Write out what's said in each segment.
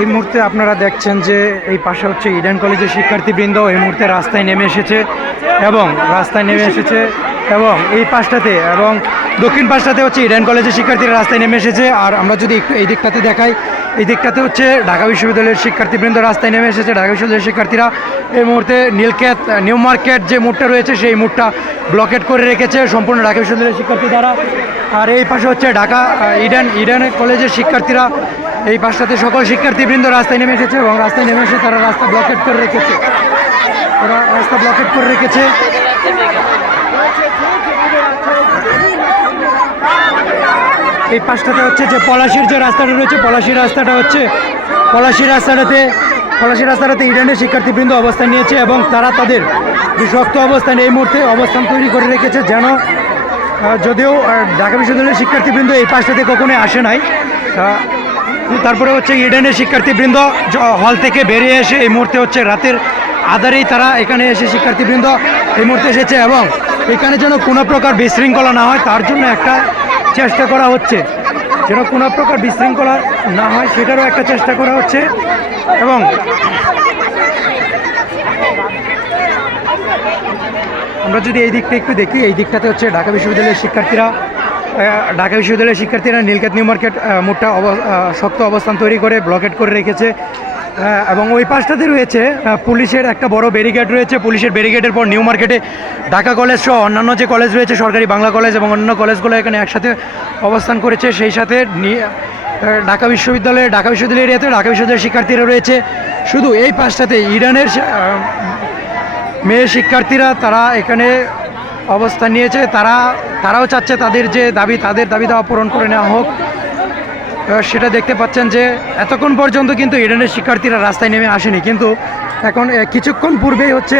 এই মুহূর্তে আপনারা দেখছেন যে এই পাশে হচ্ছে ইডেন কলেজের শিক্ষার্থীবৃন্দ এই মুহূর্তে রাস্তায় নেমে এসেছে এবং রাস্তায় নেমে এসেছে এবং এই পাশটাতে এবং দক্ষিণ পাশটাতে হচ্ছে ইডেন কলেজের শিক্ষার্থীরা রাস্তায় নেমে এসেছে। আর আমরা যদি একটু এই দিকটাতে দেখাই, এই দিকটাতে হচ্ছে ঢাকা বিশ্ববিদ্যালয়ের শিক্ষার্থীবৃন্দ রাস্তায় নেমে এসেছে। ঢাকা বিশ্ববিদ্যালয়ের শিক্ষার্থীরা এই মুহূর্তে নীলক্ষেত, নিউ মার্কেট যে মুডটা রয়েছে, সেই মুডটা ব্লকেট করে রেখেছে সম্পূর্ণ ঢাকা বিশ্ববিদ্যালয়ের শিক্ষার্থী দ্বারা আর এই পাশে হচ্ছে ঢাকা ইডেন ইডেন কলেজের শিক্ষার্থীরা এই পাশটাতে সকল শিক্ষার্থীবৃন্দ রাস্তায় নেমে এসেছে এবং রাস্তায় নেমে এসে তারা রাস্তা ব্লকেট করে রেখেছে। তারা রাস্তা ব্লকেট করে রেখেছে। এই পাশটাতে হচ্ছে যে পলাশির যে রাস্তাটা রয়েছে পলাশির রাস্তাটা হচ্ছে পলাশির রাস্তাটাতে পলাশির রাস্তাটাতে ইডেনের শিক্ষার্থীবৃন্দ অবস্থান নিয়েছে এবং তারা তাদের যে শক্ত অবস্থান এই মুহূর্তে অবস্থান তৈরি করে রেখেছে যেন যদিও ঢাকা বিশ্ববিদ্যালয়ের শিক্ষার্থীবৃন্দ এই পাশটাতে কখনোই আসে নাই। তারপরে হচ্ছে ইডেনের শিক্ষার্থীবৃন্দ হল থেকে বেরিয়ে এসে এই মুহূর্তে হচ্ছে রাতের আধারেই তারা এখানে এসে শিক্ষার্থীবৃন্দ এই মুহূর্তে এসেছে এবং এখানে যেন কোনো প্রকার বিশৃঙ্খলা না হয়, তার জন্য একটা চেষ্টা করা হচ্ছে। যেন কোনো প্রকার বিশৃঙ্খলা না হয়, সেটারও একটা চেষ্টা করা হচ্ছে এবং আমরা যদি এই দিকটা একটু দেখি, এই দিকটাতে হচ্ছে ঢাকা বিশ্ববিদ্যালয়ের শিক্ষার্থীরা ঢাকা বিশ্ববিদ্যালয়ের শিক্ষার্থীরা নীলকেত নিউ মার্কেট মোটটা শক্ত অবস্থান তৈরি করে ব্লকেট করে রেখেছে। এবং ওই পাশটাতে রয়েছে পুলিশের একটা বড় ব্যারিকেড রয়েছে। পুলিশের ব্যারিকেডের পর নিউ মার্কেটে ঢাকা কলেজ সহ অন্যান্য যে কলেজ রয়েছে, সরকারি বাংলা কলেজ এবং অন্যান্য কলেজগুলো এখানে একসাথে অবস্থান করেছে। সেই সাথে ঢাকা বিশ্ববিদ্যালয়ে ঢাকা বিশ্ববিদ্যালয় এরিয়াতে ঢাকা বিশ্ববিদ্যালয়ের শিক্ষার্থীরা রয়েছে। শুধু এই পাশটাতে ইরানের মেয়ে শিক্ষার্থীরা, তারা এখানে অবস্থান নিয়েছে। তারা, তারাও চাচ্ছে তাদের যে দাবি, তাদের দাবি দেওয়া পূরণ করে নেওয়া হোক। সেটা দেখতে পাচ্ছেন যে, এতক্ষণ পর্যন্ত কিন্তু ইডেনের শিক্ষার্থীরা রাস্তায় নেমে আসেনি। কিন্তু এখন কিছুক্ষণ পূর্বেই হচ্ছে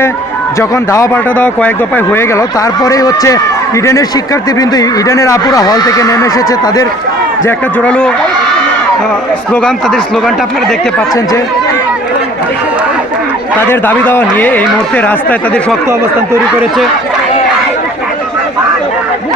যখন দাওয়া পাল্টা দেওয়া কয়েক দফায় হয়ে গেল, তারপরেই হচ্ছে ইডেনের শিক্ষার্থীবৃন্দ ইডেনের আপুরা হল থেকে নেমে এসেছে। তাদের যে একটা জোরালো স্লোগান, তাদের স্লোগানটা আপনারা দেখতে পাচ্ছেন যে, তাদের দাবি দাওয়া নিয়ে এই মুহূর্তে রাস্তায় তাদের শক্ত অবস্থান তৈরি করেছে।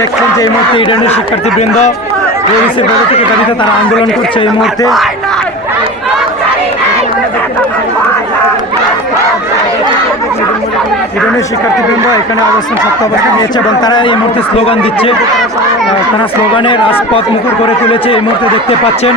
দেখছেন যে এই মুহূর্তে ইডেনের শিক্ষার্থীবৃন্দ পুলিশের পক্ষ থেকে দাবিতে তারা আন্দোলন করছে এই মুহূর্তে। ইডেনের শিক্ষার্থীবৃন্দ এখানে অবস্থান শক্ত অবস্থান নিয়েছে এবং তারা এই মুহূর্তে স্লোগান দিচ্ছে। তারা স্লোগানে রাজপথ মুখর করে তুলেছে, এই মুহূর্তে দেখতে পাচ্ছেন।